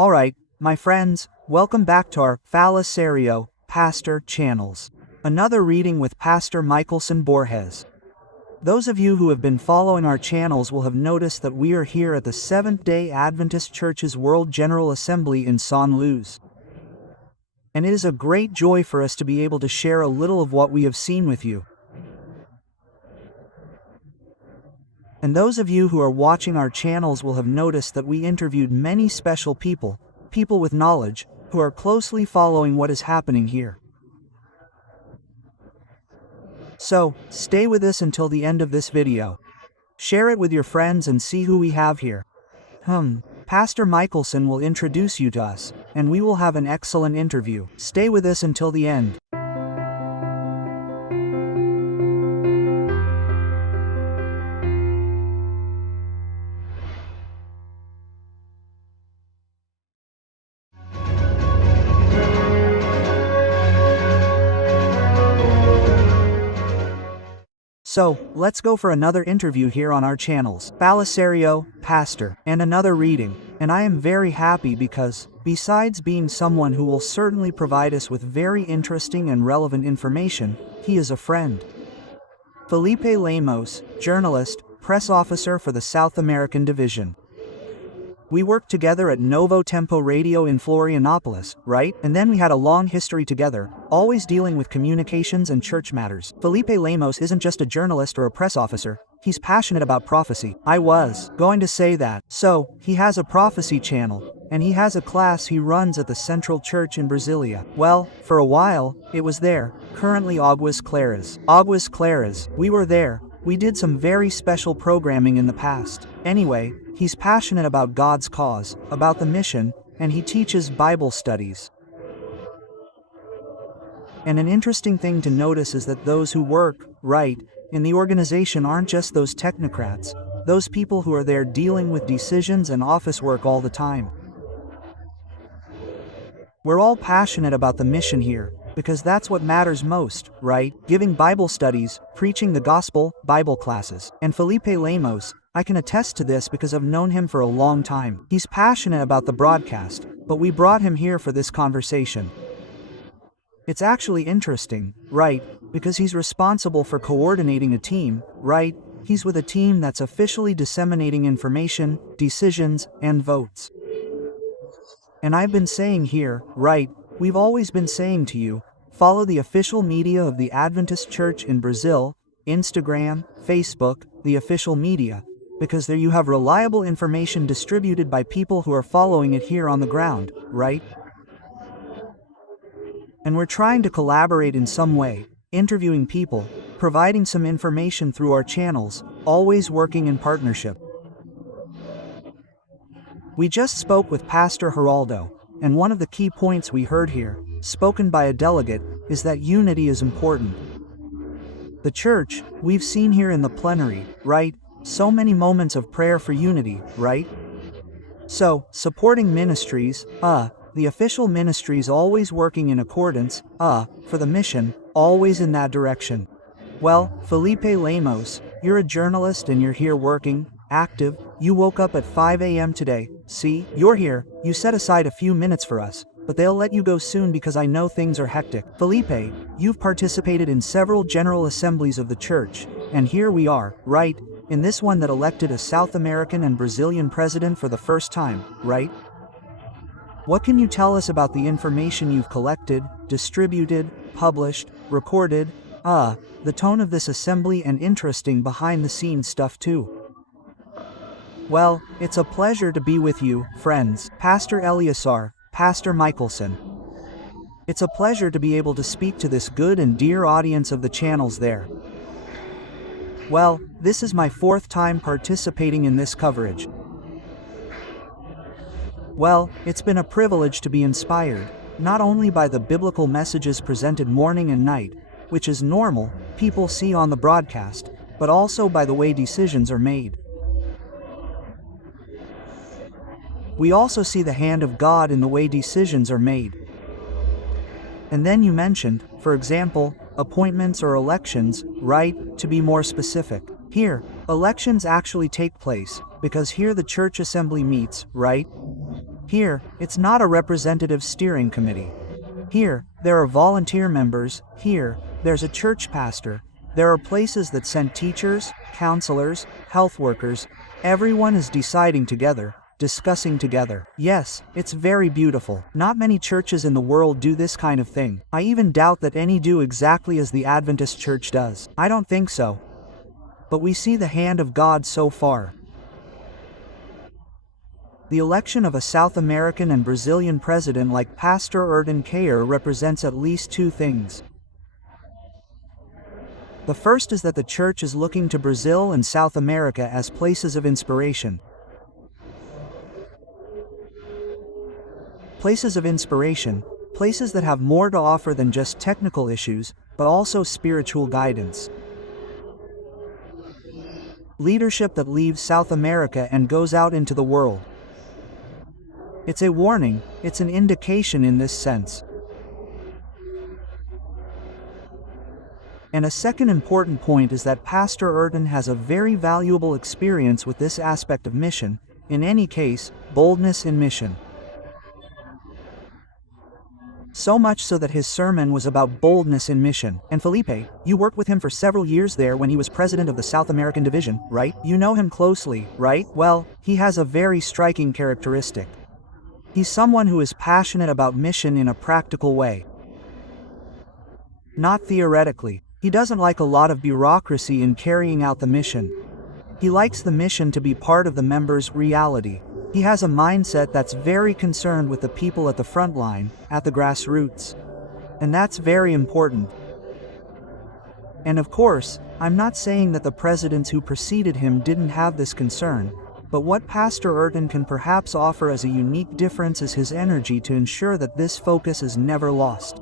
Alright, my friends, welcome back to our Falasario Pastor channels. Another reading with Pastor Michelson Borges. Those of you who have been following our channels will have noticed that we are here at the Seventh-day Adventist Church's World General Assembly in San Luis. And it is a great joy for us to be able to share a little of what we have seen with you. And those of you who are watching our channels will have noticed that we interviewed many special people with knowledge, who are closely following what is happening here. So, stay with us until the end of this video. Share it with your friends and see who we have here. Pastor Michelson will introduce you to us, and we will have an excellent interview. Stay with us until the end. So, let's go for another interview here on our channels. Falasario, Pastor, and another reading. And I am very happy because, besides being someone who will certainly provide us with very interesting and relevant information, he is a friend. Felipe Lemos, journalist, press officer for the South American Division. We worked together at Novo Tempo Radio in Florianopolis, right? And then we had a long history together, always dealing with communications and church matters. Felipe Lemos isn't just a journalist or a press officer, he's passionate about prophecy. I was going to say that. So, he has a prophecy channel, and he has a class he runs at the Central Church in Brasilia. Well, for a while, it was there, currently Aguas Claras. Aguas Claras, we were there. We did some very special programming in the past. Anyway, he's passionate about God's cause, about the mission, and he teaches Bible studies. And an interesting thing to notice is that those who work, right, in the organization aren't just those technocrats, those people who are there dealing with decisions and office work all the time. We're all passionate about the mission here, because that's what matters most, right? Giving Bible studies, preaching the gospel, Bible classes. And Felipe Lemos, I can attest to this because I've known him for a long time. He's passionate about the broadcast, but we brought him here for this conversation. It's actually interesting, right? Because he's responsible for coordinating a team, right? He's with a team that's officially disseminating information, decisions, and votes. And I've been saying here, right, we've always been saying to you, follow the official media of the Adventist Church in Brazil, Instagram, Facebook, the official media, because there you have reliable information distributed by people who are following it here on the ground, right? And we're trying to collaborate in some way, interviewing people, providing some information through our channels, always working in partnership. We just spoke with Pastor Geraldo, and one of the key points we heard here, spoken by a delegate, is that unity is important. The church, we've seen here in the plenary, right? So many moments of prayer for unity, right? So, supporting ministries, the official ministries always working in accordance, for the mission, always in that direction. Well, Felipe Lemos, you're a journalist and you're here working, active, you woke up at 5 a.m. today, see, you're here, you set aside a few minutes for us, but they'll let you go soon because I know things are hectic. Felipe, you've participated in several general assemblies of the church, and here we are, right, in this one that elected a South American and Brazilian president for the first time, right? What can you tell us about the information you've collected, distributed, published, recorded, the tone of this assembly and interesting behind-the-scenes stuff too? Well, it's a pleasure to be with you, friends, Pastor Eleazar, Pastor Michelson. It's a pleasure to be able to speak to this good and dear audience of the channels there. Well, this is my 4th time participating in this coverage. Well, it's been a privilege to be inspired, not only by the biblical messages presented morning and night, which is normal, people see on the broadcast, but also by the way decisions are made. We also see the hand of God in the way decisions are made. And then you mentioned, for example, appointments or elections, right, to be more specific. Here, elections actually take place, because here the church assembly meets, right? Here, it's not a representative steering committee. Here, there are volunteer members. Here, there's a church pastor. There are places that send teachers, counselors, health workers. Everyone is deciding together, discussing together. Yes, it's very beautiful. Not many churches in the world do this kind of thing. I even doubt that any do exactly as the Adventist Church does. I don't think so. But we see the hand of God so far. The election of a South American and Brazilian president like Pastor Urton Kayer represents at least two things. The first is that the church is looking to Brazil and South America as places of inspiration. Places of inspiration, places that have more to offer than just technical issues, but also spiritual guidance. Leadership that leaves South America and goes out into the world. It's a warning, it's an indication in this sense. And a second important point is that Pastor Urton has a very valuable experience with this aspect of mission, in any case, boldness in mission. So much so that his sermon was about boldness in mission. And Felipe, you worked with him for several years there when he was president of the South American division, right? You know him closely, right? Well, he has a very striking characteristic. He's someone who is passionate about mission in a practical way. Not theoretically. He doesn't like a lot of bureaucracy in carrying out the mission. He likes the mission to be part of the members' reality. He has a mindset that's very concerned with the people at the front line, at the grassroots. And that's very important. And of course, I'm not saying that the presidents who preceded him didn't have this concern, but what Pastor Urton can perhaps offer as a unique difference is his energy to ensure that this focus is never lost.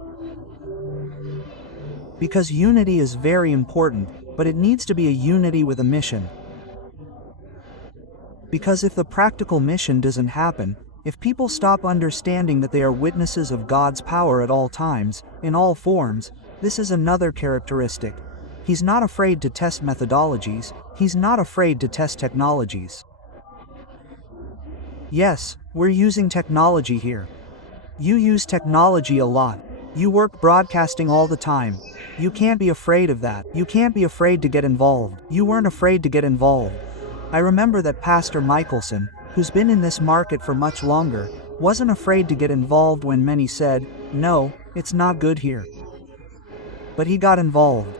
Because unity is very important, but it needs to be a unity with a mission. Because if the practical mission doesn't happen, if people stop understanding that they are witnesses of God's power at all times, in all forms, this is another characteristic. He's not afraid to test methodologies, he's not afraid to test technologies. Yes, we're using technology here. You use technology a lot. You work broadcasting all the time. You can't be afraid of that. You can't be afraid to get involved. You weren't afraid to get involved. I remember that Pastor Michelson, who's been in this market for much longer, wasn't afraid to get involved when many said, "No, it's not good here." But he got involved.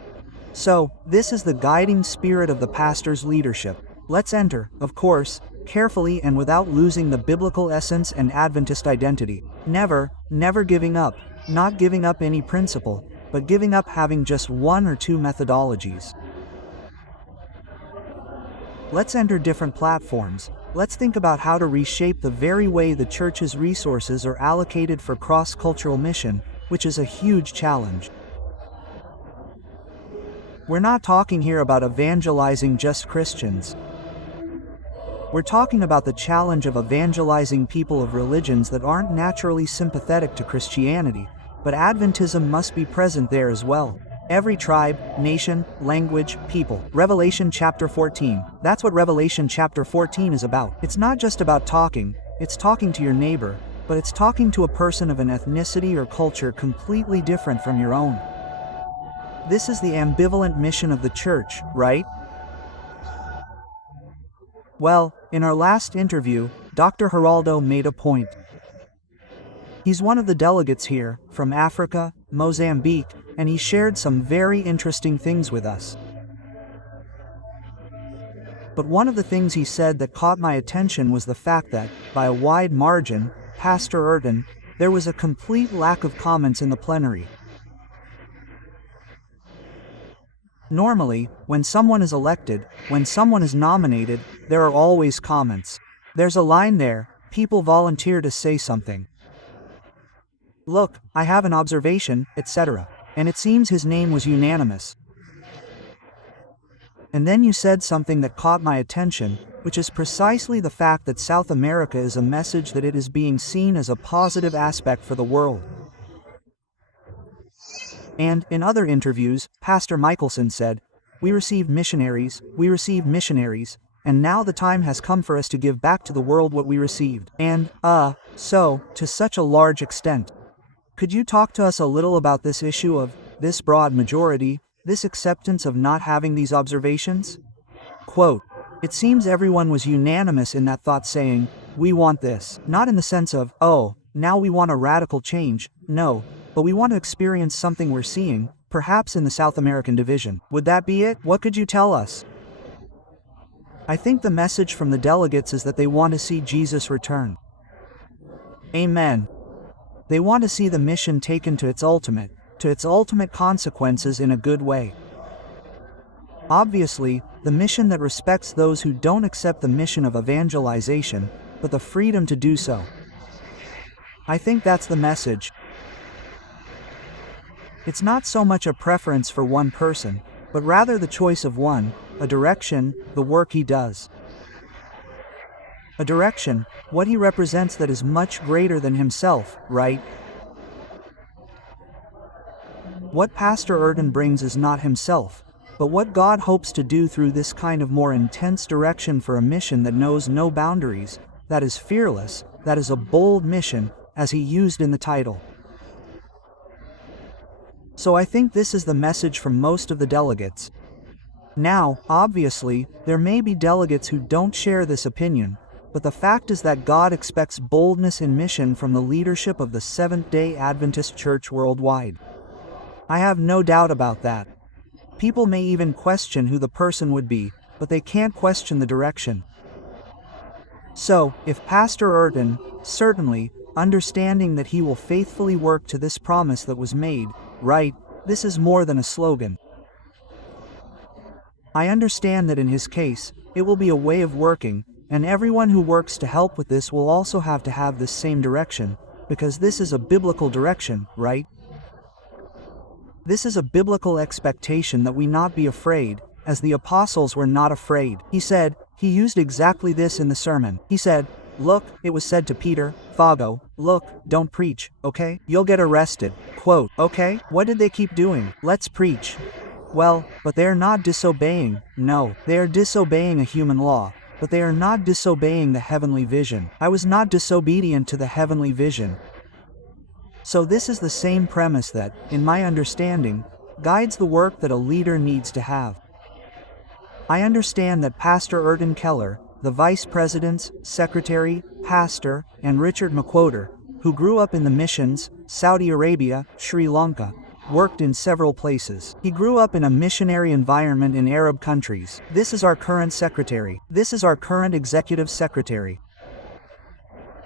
So, this is the guiding spirit of the pastor's leadership. Let's enter, of course, carefully and without losing the biblical essence and Adventist identity. Never, never giving up, not giving up any principle, but giving up having just one or two methodologies. Let's enter different platforms. Let's think about how to reshape the very way the church's resources are allocated for cross-cultural mission, which is a huge challenge. We're not talking here about evangelizing just Christians. We're talking about the challenge of evangelizing people of religions that aren't naturally sympathetic to Christianity, but Adventism must be present there as well. Every tribe, nation, language, people. Revelation chapter 14. That's what Revelation chapter 14 is about. It's not just about talking, it's talking to your neighbor, but it's talking to a person of an ethnicity or culture completely different from your own. This is the ambivalent mission of the church, right? Well, in our last interview, Dr. Geraldo made a point. He's one of the delegates here, from Africa, Mozambique, and he shared some very interesting things with us. But one of the things he said that caught my attention was the fact that, by a wide margin, Pastor Urton, there was a complete lack of comments in the plenary. Normally, when someone is elected, when someone is nominated, there are always comments. There's a line there, people volunteer to say something. Look, I have an observation, etc. And it seems his name was unanimous. And then you said something that caught my attention, which is precisely the fact that South America is a message that it is being seen as a positive aspect for the world. And, in other interviews, Pastor Michelson said, we received missionaries, and now the time has come for us to give back to the world what we received. And, So, to such a large extent. Could you talk to us a little about this issue of this broad majority, this acceptance of not having these observations? Quote, "It seems everyone was unanimous in that thought, saying, we want this. Not in the sense of, oh, now we want a radical change, no, but we want to experience something we're seeing, perhaps in the South American division. Would that be it? What could you tell us?" I think the message from the delegates is that they want to see Jesus return. Amen. They want to see the mission taken to its ultimate consequences in a good way. Obviously, the mission that respects those who don't accept the mission of evangelization, but the freedom to do so. I think that's the message. It's not so much a preference for one person, but rather the choice of one, a direction, the work he does. A direction, what he represents that is much greater than himself, right? What Pastor Urton brings is not himself, but what God hopes to do through this kind of more intense direction for a mission that knows no boundaries, that is fearless, that is a bold mission, as he used in the title. So I think this is the message from most of the delegates. Now, obviously, there may be delegates who don't share this opinion, but the fact is that God expects boldness in mission from the leadership of the Seventh-day Adventist Church worldwide. I have no doubt about that. People may even question who the person would be, but they can't question the direction. So, if Pastor Urton, certainly, understanding that he will faithfully work to this promise that was made, right, this is more than a slogan. I understand that in his case, it will be a way of working, and everyone who works to help with this will also have to have this same direction, because this is a biblical direction, right? This is a biblical expectation that we not be afraid, as the apostles were not afraid. He used exactly this in the sermon. He said, "Look, it was said to Peter, Fago, look, don't preach, okay? You'll get arrested." Quote, "Okay, what did they keep doing? Let's preach." Well, but they are not disobeying, no, they are disobeying a human law, but they are not disobeying the heavenly vision. I was not disobedient to the heavenly vision. So this is the same premise that, in my understanding, guides the work that a leader needs to have. I understand that Pastor Urton Keller, the vice presidents, secretary, pastor, and Richard McWhorter, who grew up in the missions, Saudi Arabia, Sri Lanka, worked in several places. He grew up in a missionary environment in Arab countries. This is our current secretary. This is our current executive secretary.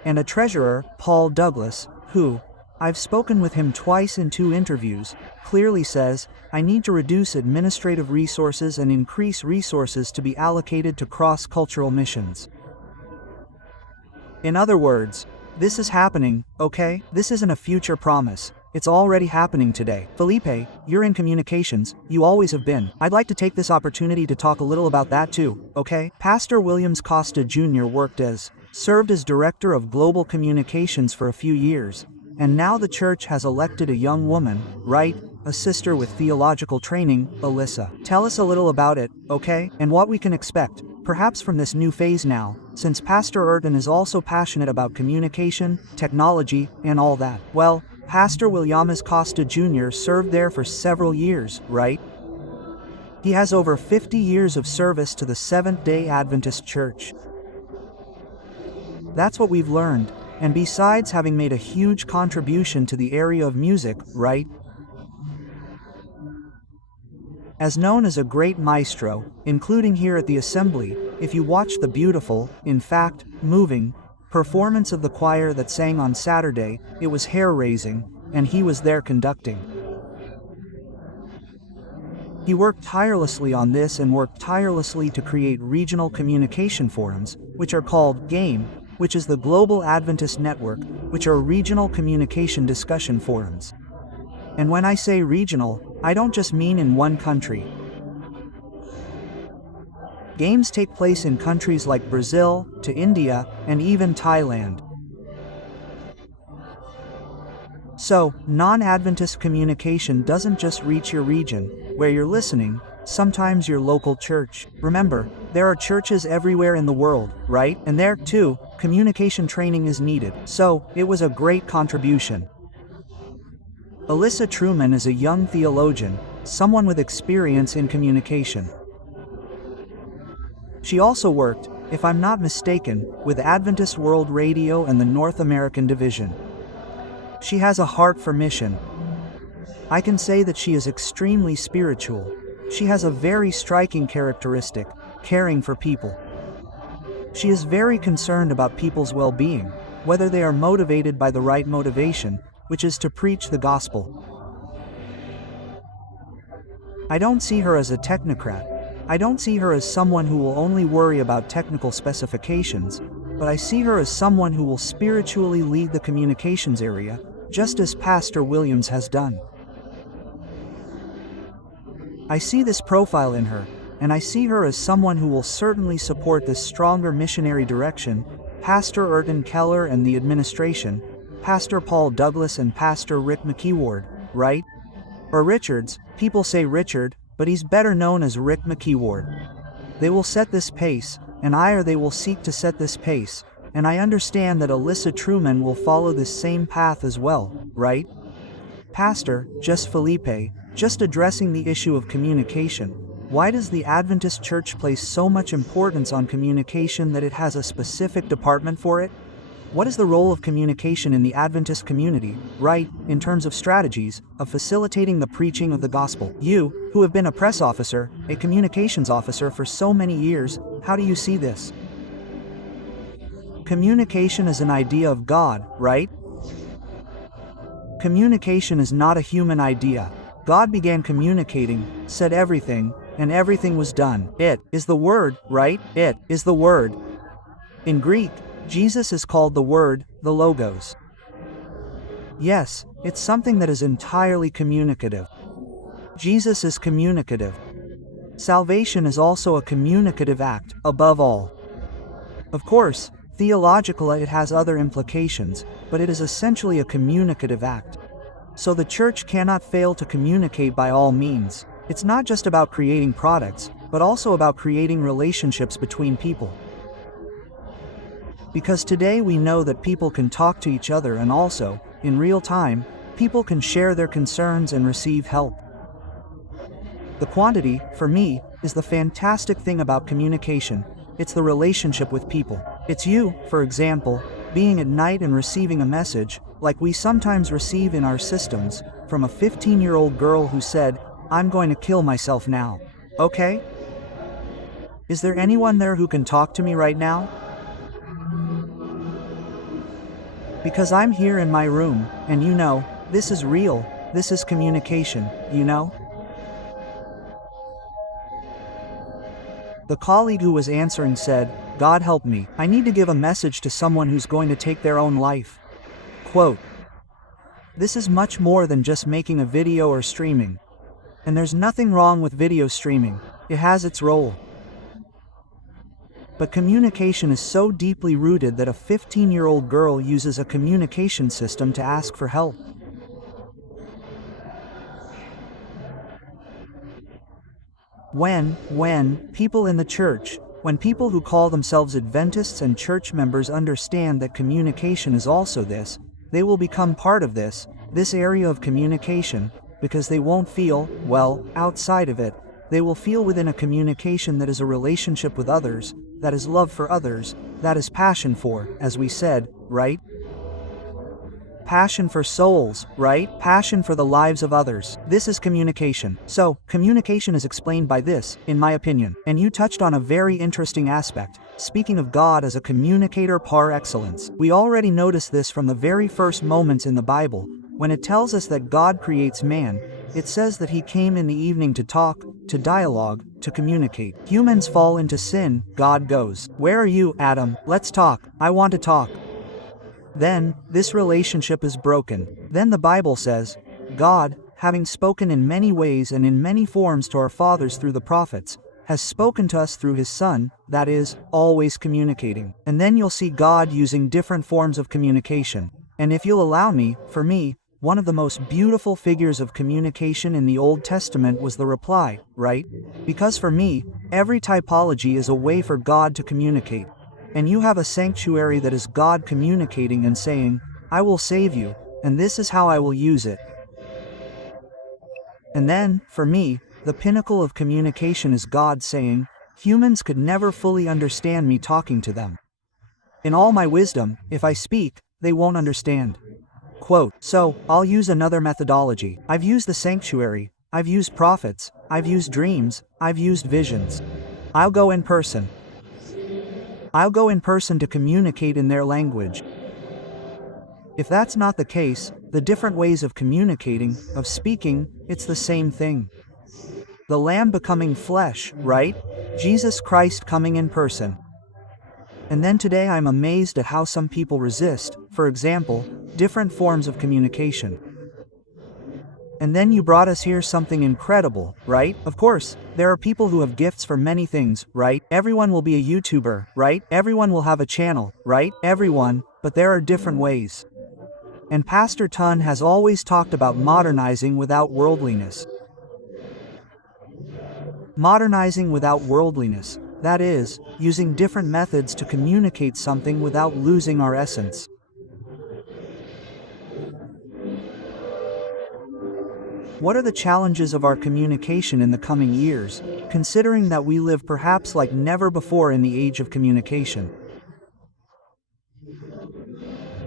And a treasurer, Paul Douglas, who, I've spoken with him twice in 2 interviews, clearly says, I need to reduce administrative resources and increase resources to be allocated to cross-cultural missions. In other words, this is happening, okay? This isn't a future promise. It's already happening today. Felipe, you're in communications, you always have been. I'd like to take this opportunity to talk a little about that too, okay? Pastor Williams Costa Jr. served as Director of Global Communications for a few years, and now the church has elected a young woman, right? A sister with theological training, Alyssa. Tell us a little about it, okay? And what we can expect, perhaps from this new phase now, since Pastor Urton is also passionate about communication, technology, and all that. Well, Pastor Williams Costa Jr. served there for several years, right? He has over 50 years of service to the Seventh-day Adventist Church. That's what we've learned, and besides having made a huge contribution to the area of music, right? As known as a great maestro, including here at the assembly, if you watch the beautiful, in fact, moving, performance of the choir that sang on Saturday, it was hair-raising, and he was there conducting. He worked tirelessly on this and worked tirelessly to create regional communication forums, which are called GAME, which is the Global Adventist Network, which are regional communication discussion forums. And when I say regional, I don't just mean in one country. Games take place in countries like Brazil, to India, and even Thailand. So, non-Adventist communication doesn't just reach your region, where you're listening, sometimes your local church. Remember, there are churches everywhere in the world, right? And there, too, communication training is needed, so it was a great contribution. Alyssa Truman is a young theologian, someone with experience in communication. She also worked, if I'm not mistaken, with Adventist World Radio and the North American Division. She has a heart for mission. I can say that she is extremely spiritual. She has a very striking characteristic, caring for people. She is very concerned about people's well-being, whether they are motivated by the right motivation, which is to preach the gospel. I don't see her as a technocrat. I don't see her as someone who will only worry about technical specifications, but I see her as someone who will spiritually lead the communications area, just as Pastor Williams has done. I see this profile in her, and I see her as someone who will certainly support this stronger missionary direction, Pastor Urton Keller and the administration, Pastor Paul Douglas and Pastor Rick McKeeward, right? Or Richards, people say Richard, but he's better known as Rick McKeeward. They will set this pace, and they will seek to set this pace, and I understand that Alyssa Truman will follow this same path as well, right? Pastor, just Felipe, just addressing the issue of communication. Why does the Adventist Church place so much importance on communication that it has a specific department for it? What is the role of communication in the Adventist community, right, in terms of strategies, of facilitating the preaching of the gospel? You, who have been a press officer, a communications officer for so many years, how do you see this? Communication is an idea of God, right? Communication is not a human idea. God began communicating, said everything, and everything was done. It is the Word, right? It is the Word. In Greek, Jesus is called the Word, the Logos. Yes, it's something that is entirely communicative. Jesus is communicative. Salvation is also a communicative act, above all. Of course, theologically it has other implications, but it is essentially a communicative act. So the church cannot fail to communicate by all means. It's not just about creating products, but also about creating relationships between people. Because today we know that people can talk to each other, and also, in real time, people can share their concerns and receive help. The quantity, for me, is the fantastic thing about communication. It's the relationship with people. It's you, for example, being at night and receiving a message, like we sometimes receive in our systems, from a 15-year-old girl who said, "I'm going to kill myself now." Okay? Is there anyone there who can talk to me right now? Because I'm here in my room, and you know, this is real, this is communication, you know? The colleague who was answering said, "God help me, I need to give a message to someone who's going to take their own life." Quote. This is much more than just making a video or streaming. And there's nothing wrong with video streaming, it has its role. But communication is so deeply rooted that a 15-year-old girl uses a communication system to ask for help. When people in the church, when people who call themselves Adventists and church members understand that communication is also this, they will become part of this area of communication, because they won't feel, well, outside of it. They will feel within a communication that is a relationship with others, that is love for others, that is passion for, as we said, right? Passion for souls, right? Passion for the lives of others. This is communication. So, communication is explained by this, in my opinion. And you touched on a very interesting aspect. Speaking of God as a communicator par excellence. We already noticed this from the very first moments in the Bible. When it tells us that God creates man, it says that he came in the evening to talk, to dialogue, to communicate. Humans fall into sin, God goes, "Where are you, Adam? Let's talk. I want to talk." Then, this relationship is broken. Then the Bible says, God, having spoken in many ways and in many forms to our fathers through the prophets, has spoken to us through his Son, that is, always communicating. And then you'll see God using different forms of communication. And if you'll allow me, for me, one of the most beautiful figures of communication in the Old Testament was the reply, right? Because for me, every typology is a way for God to communicate. And you have a sanctuary that is God communicating and saying, I will save you, and this is how I will use it. And then, for me, the pinnacle of communication is God saying, humans could never fully understand me talking to them. In all my wisdom, if I speak, they won't understand. Quote, so, I'll use another methodology. I've used the sanctuary, I've used prophets, I've used dreams, I've used visions. I'll go in person. I'll go in person to communicate in their language. If that's not the case, the different ways of communicating, of speaking, it's the same thing. The Lamb becoming flesh, right? Jesus Christ coming in person. And then today I'm amazed at how some people resist, for example, different forms of communication. And then you brought us here something incredible, right? Of course, there are people who have gifts for many things, right? Everyone will be a YouTuber, right? Everyone will have a channel, right? Everyone, but there are different ways. And Pastor Tun has always talked about modernizing without worldliness. Modernizing without worldliness, that is, using different methods to communicate something without losing our essence. What are the challenges of our communication in the coming years, considering that we live perhaps like never before in the age of communication?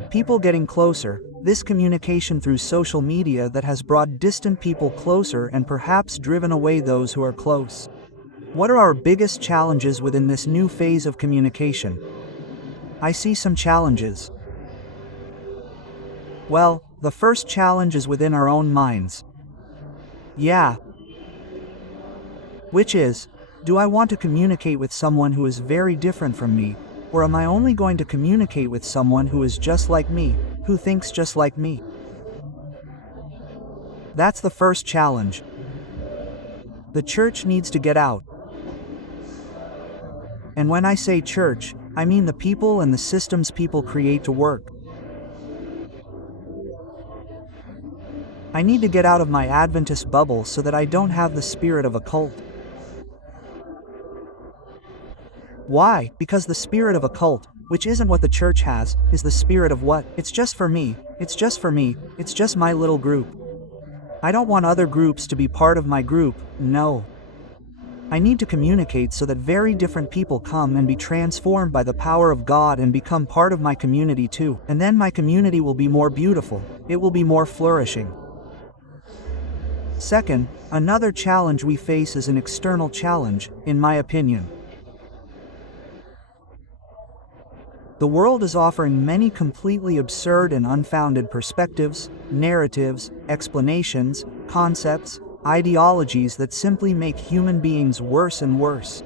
People getting closer, this communication through social media that has brought distant people closer and perhaps driven away those who are close. What are our biggest challenges within this new phase of communication? I see some challenges. Well, the first challenge is within our own minds. Yeah. Which is, do I want to communicate with someone who is very different from me, or am I only going to communicate with someone who is just like me, who thinks just like me? That's the first challenge. The church needs to get out. And when I say church, I mean the people and the systems people create to work. I need to get out of my Adventist bubble so that I don't have the spirit of a cult. Why? Because the spirit of a cult, which isn't what the church has, is the spirit of what? It's just for me, it's just for me, it's just my little group. I don't want other groups to be part of my group, no. I need to communicate so that very different people come and be transformed by the power of God and become part of my community too. And then my community will be more beautiful, it will be more flourishing. Second, another challenge we face is an external challenge, in my opinion. The world is offering many completely absurd and unfounded perspectives, narratives, explanations, concepts, ideologies that simply make human beings worse and worse.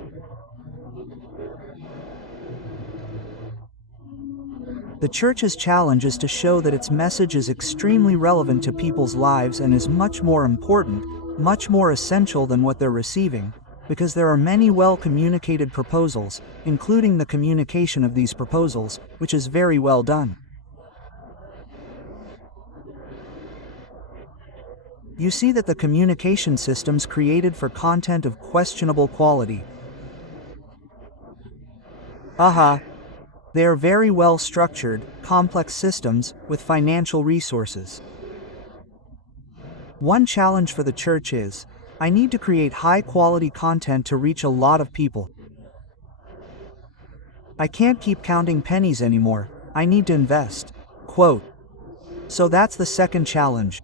The church's challenge is to show that its message is extremely relevant to people's lives and is much more important, much more essential than what they're receiving, because there are many well-communicated proposals, including the communication of these proposals, which is very well done. You see that the communication systems created for content of questionable quality. They are very well structured, complex systems, with financial resources. One challenge for the church is, I need to create high-quality content to reach a lot of people. I can't keep counting pennies anymore, I need to invest. Quote. So that's the second challenge.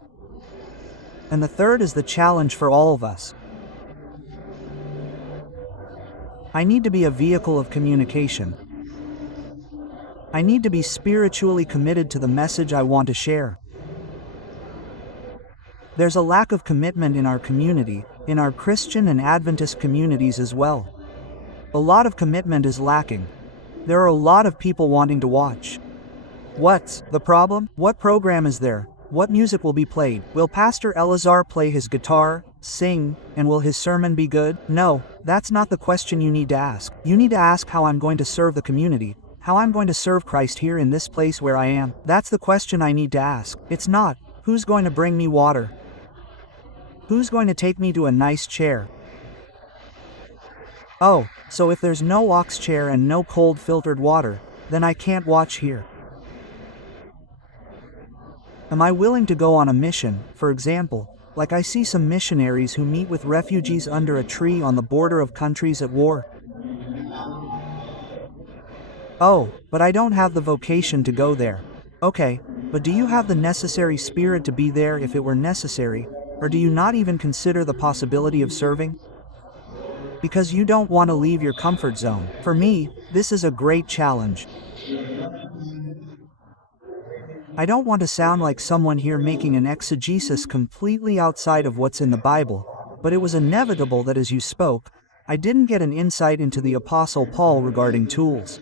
And the third is the challenge for all of us. I need to be a vehicle of communication. I need to be spiritually committed to the message I want to share. There's a lack of commitment in our community, in our Christian and Adventist communities as well. A lot of commitment is lacking. There are a lot of people wanting to watch. What's the problem? What program is there? What music will be played? Will Pastor Elazar play his guitar, sing, and will his sermon be good? No, that's not the question you need to ask. You need to ask how I'm going to serve the community, how I'm going to serve Christ here in this place where I am. That's the question I need to ask. It's not, who's going to bring me water? Who's going to take me to a nice chair? Oh, so if there's no aux chair and no cold filtered water, then I can't watch here. Am I willing to go on a mission, for example, like I see some missionaries who meet with refugees under a tree on the border of countries at war? Oh, but I don't have the vocation to go there. Okay, but do you have the necessary spirit to be there if it were necessary, or do you not even consider the possibility of serving? Because you don't want to leave your comfort zone. For me, this is a great challenge. I don't want to sound like someone here making an exegesis completely outside of what's in the Bible, but it was inevitable that as you spoke, I didn't get an insight into the Apostle Paul regarding tools.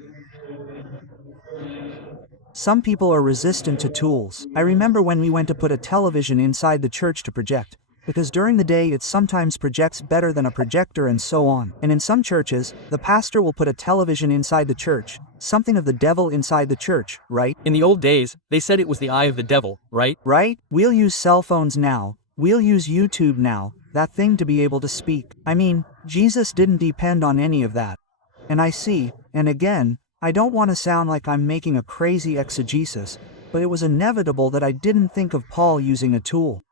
Some people are resistant to tools. I remember when we went to put a television inside the church to project, because during the day it sometimes projects better than a projector and so on. And in some churches, the pastor will put a television inside the church, something of the devil inside the church, right? In the old days, they said it was the eye of the devil, right? Right? We'll use cell phones now. We'll use YouTube now, that thing to be able to speak. I mean, Jesus didn't depend on any of that. And I see, and again, I don't want to sound like I'm making a crazy exegesis, but it was inevitable that I didn't think of Paul using a tool.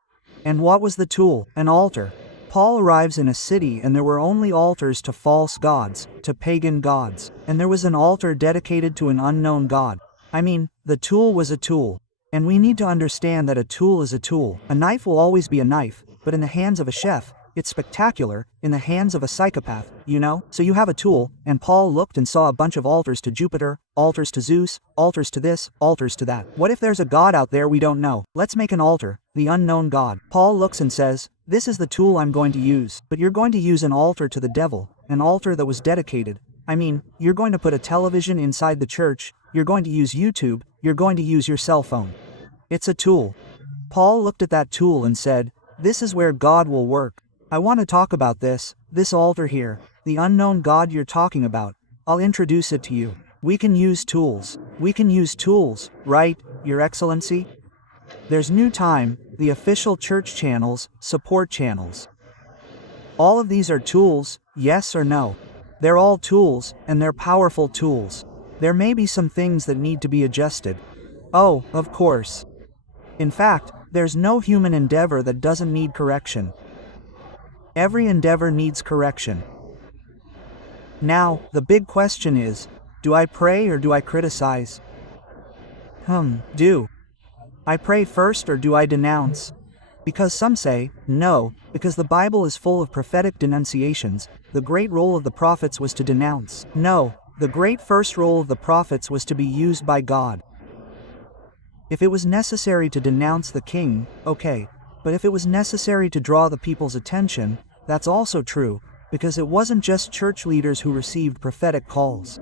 And what was the tool? An altar. Paul arrives in a city and there were only altars to false gods, to pagan gods, and there was an altar dedicated to an unknown god. I mean, the tool was a tool. And we need to understand that a tool is a tool. A knife will always be a knife, but in the hands of a chef, it's spectacular, in the hands of a psychopath, you know? So you have a tool, and Paul looked and saw a bunch of altars to Jupiter, altars to Zeus, altars to this, altars to that. What if there's a god out there we don't know? Let's make an altar, the unknown god. Paul looks and says, this is the tool I'm going to use. But you're going to use an altar to the devil, an altar that was dedicated. I mean, you're going to put a television inside the church, you're going to use YouTube, you're going to use your cell phone. It's a tool. Paul looked at that tool and said, this is where God will work. I want to talk about this altar here, the unknown God you're talking about. I'll introduce it to you. We can use tools. We can use tools, right, Your Excellency? There's New Time, the official church channels, support channels. All of these are tools, yes or no? They're all tools, and they're powerful tools. There may be some things that need to be adjusted. Oh, of course. In fact, there's no human endeavor that doesn't need correction. Every endeavor needs correction. Now, the big question is, do I pray or do I criticize? Do I pray first or do I denounce? Because some say, no, because the Bible is full of prophetic denunciations, the great role of the prophets was to denounce. No, the great first role of the prophets was to be used by God. If it was necessary to denounce the king, okay. But if it was necessary to draw the people's attention, that's also true, because it wasn't just church leaders who received prophetic calls.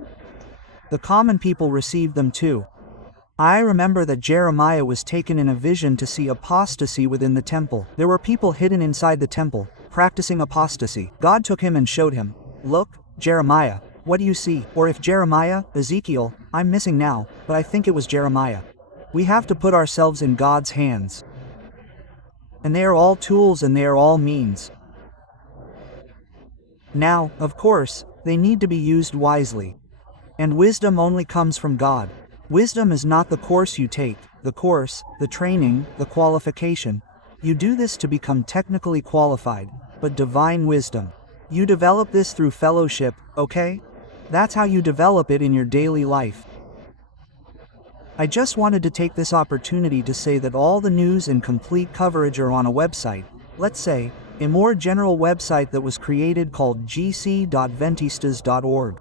The common people received them too. I remember that Jeremiah was taken in a vision to see apostasy within the temple. There were people hidden inside the temple, practicing apostasy. God took him and showed him, look, Jeremiah, what do you see? Or if Jeremiah, Ezekiel, I'm missing now, but I think it was Jeremiah. We have to put ourselves in God's hands. And they are all tools and they are all means. Now, of course, they need to be used wisely. And wisdom only comes from God. Wisdom is not the course you take, the course, the training, the qualification. You do this to become technically qualified, but divine wisdom. You develop this through fellowship, okay? That's how you develop it in your daily life. I just wanted to take this opportunity to say that all the news and complete coverage are on a website, let's say, a more general website that was created called gc.ventistas.org.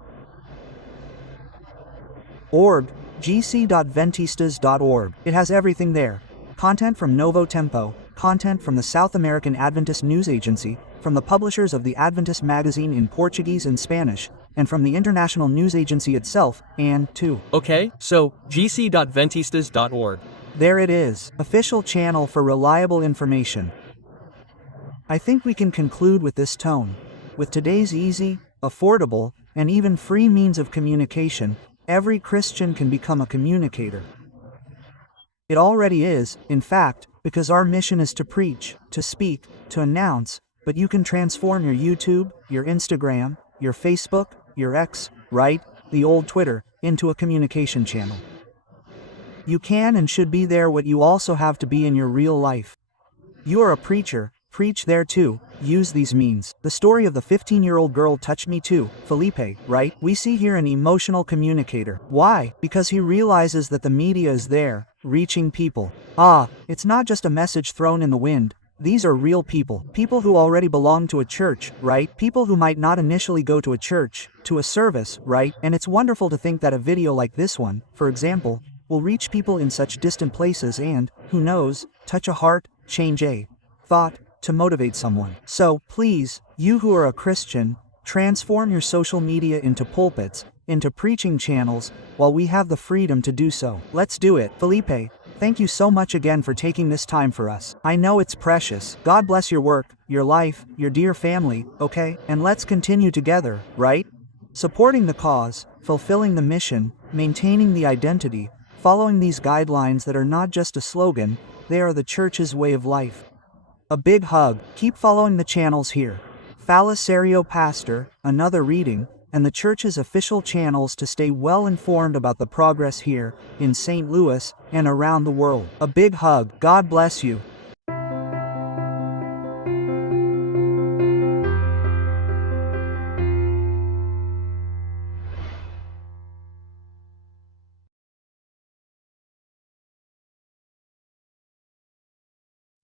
gc.ventistas.org. It has everything there. Content from Novo Tempo, content from the South American Adventist News Agency, from the publishers of the Adventist magazine in Portuguese and Spanish, and from the International News Agency itself, and too. Okay, so gc.ventistas.org. There it is, official channel for reliable information. I think we can conclude with this tone. With today's easy, affordable, and even free means of communication, every Christian can become a communicator. It already is, in fact, because our mission is to preach, to speak, to announce, but you can transform your YouTube, your Instagram, your Facebook, your X, right? The old Twitter, into a communication channel. You can and should be there what you also have to be in your real life. You are a preacher, preach there too, use these means. The story of the 15-year-old girl touched me too, Felipe, right? We see here an emotional communicator. Why? Because he realizes that the media is there, reaching people. It's not just a message thrown in the wind. These are real people. People who already belong to a church, right? People who might not initially go to a church, to a service, right? And it's wonderful to think that a video like this one, for example, will reach people in such distant places and, who knows, touch a heart, change a thought, to motivate someone. So, please, you who are a Christian, transform your social media into pulpits, into preaching channels, while we have the freedom to do so. Let's do it. Felipe, thank you so much again for taking this time for us. I know it's precious. God bless your work, your life, your dear family, okay? And let's continue together, right? Supporting the cause, fulfilling the mission, maintaining the identity, following these guidelines that are not just a slogan, they are the church's way of life. A big hug. Keep following the channels here. Falisario Pastor, Another Reading, and the church's official channels to stay well informed about the progress here, in St. Louis, and around the world. A big hug. God bless you.